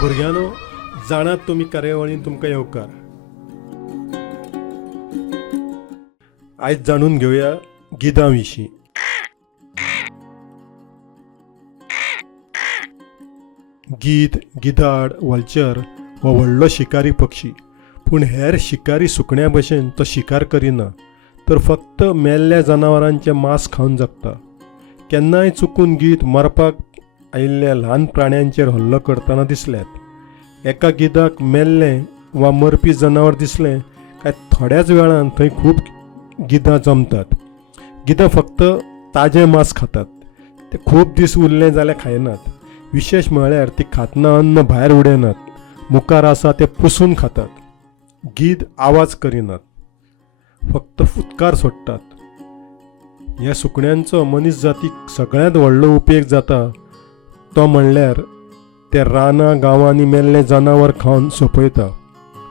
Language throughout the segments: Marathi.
भुरग्यानो जाणात तुमी कार्यावळीन तुमकां येवकार. आयज जाणून घेवया गिदां विशीं गीद गिदाड वल्चर हो व्हडलो शिकारी पक्षी. पूण हेर शिकारी सुकण्या भशेन तो शिकार करिना तर फक्त मेल्ल्या जनावरांचें मांस खावन जगता. केन्नाय चुकून गीत मरपाक आयिल्ल्या ल्हान प्राण्यांचेर हल्लो करतना दिसल्यात एका गिदाक मेल्लें वा मरपी जनावर दिसलें काय थोड्याच वेळान थंय खूब गिदां जमतात. गिदां फक्त ताजें मांस खातात. ते खूब दीस उरलें जाल्यार खायनात. विशेष म्हळ्यार ती खातना अन्न भायर उडयनात. मुखार आसा ते पुसून खातात. गीद आवाज करिनात. फक्त फुतकार सोडटात. ह्या सुकण्यांचो मनीस जातीक सगळ्यांत व्हडलो उपेग जाता तो म्हणल्यार ते रानां गांवांनी मेल्ले जनावर खावन सोंपयता.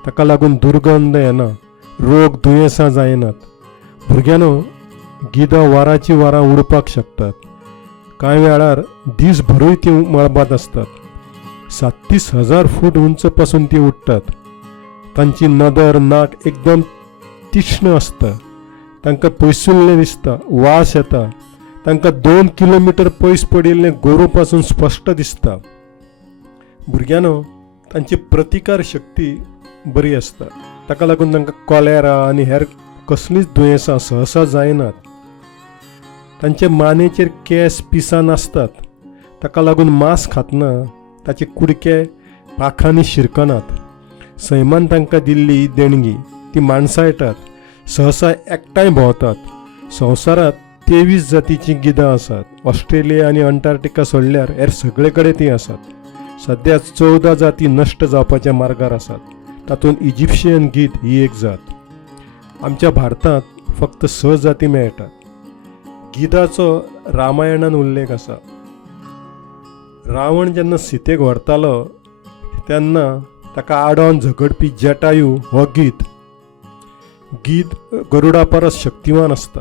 ताका लागून दुर्गंध येना रोग दुयेंसां जायनात. भुरग्यांनो गिदां वरांची वरां उडपाक शकतात. कांय वेळार दिसभरूय तीं ती मळबात आसतात सात्तीस हजार फूट उंच पासून ती उडटात तांची नदर नाक एकदम तीक्ष्ण आसता तांकां पयसुल्लें दिसता वास येता. तांकां दोन किलोमिटर पयस पडिल्लें गोरू पासून स्पश्ट दिसता. भुरग्यांनो तांची प्रतिकार शक्ती बरी आसता ताका लागून तांकां कॉलेरा आनी हेर कसलींच दुयेंसां सहसा जायनात. तांचे मानेचेर केस पिसां नासतात. ताका लागून मांस खातना ताचे कुडके पाखांनी शिरकनात. सैमान तांकां दिल्ली देणगी. ती माणसायतात सहसा एकठांय भोंवतात. संवसारांत तेवीस जातीचीं गिदां आसात ऑस्ट्रेलिया आनी अंटार्क्टिका सोडल्यार हेर सगळे कडेन तीं आसात सध्या चवदा जाती नश्ट जावपाच्या मार्गार आसात तातूंत इजिप्शियन गीत ही एक जात. आमच्या भारतांत फक्त स जाती मेळटात गिदाचो रामायणान उल्लेख आसा रावण जेन्ना सितेक व्हरतालो तेन्ना ताका आडोन झगडपी जटायू हो गीत. गीत गरुडा परस शक्तिमान आसता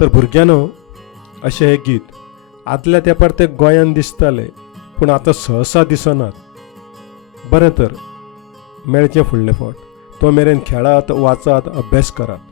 तर भुरग्यानो अशें हें गीत आदल्या तेंपार ते गोंयान दिसताले पूण आतां सहसा दिसनात बरें तर मेळचें फुडले फावट तो मेरेन खेळात वाचात अभ्यास करात.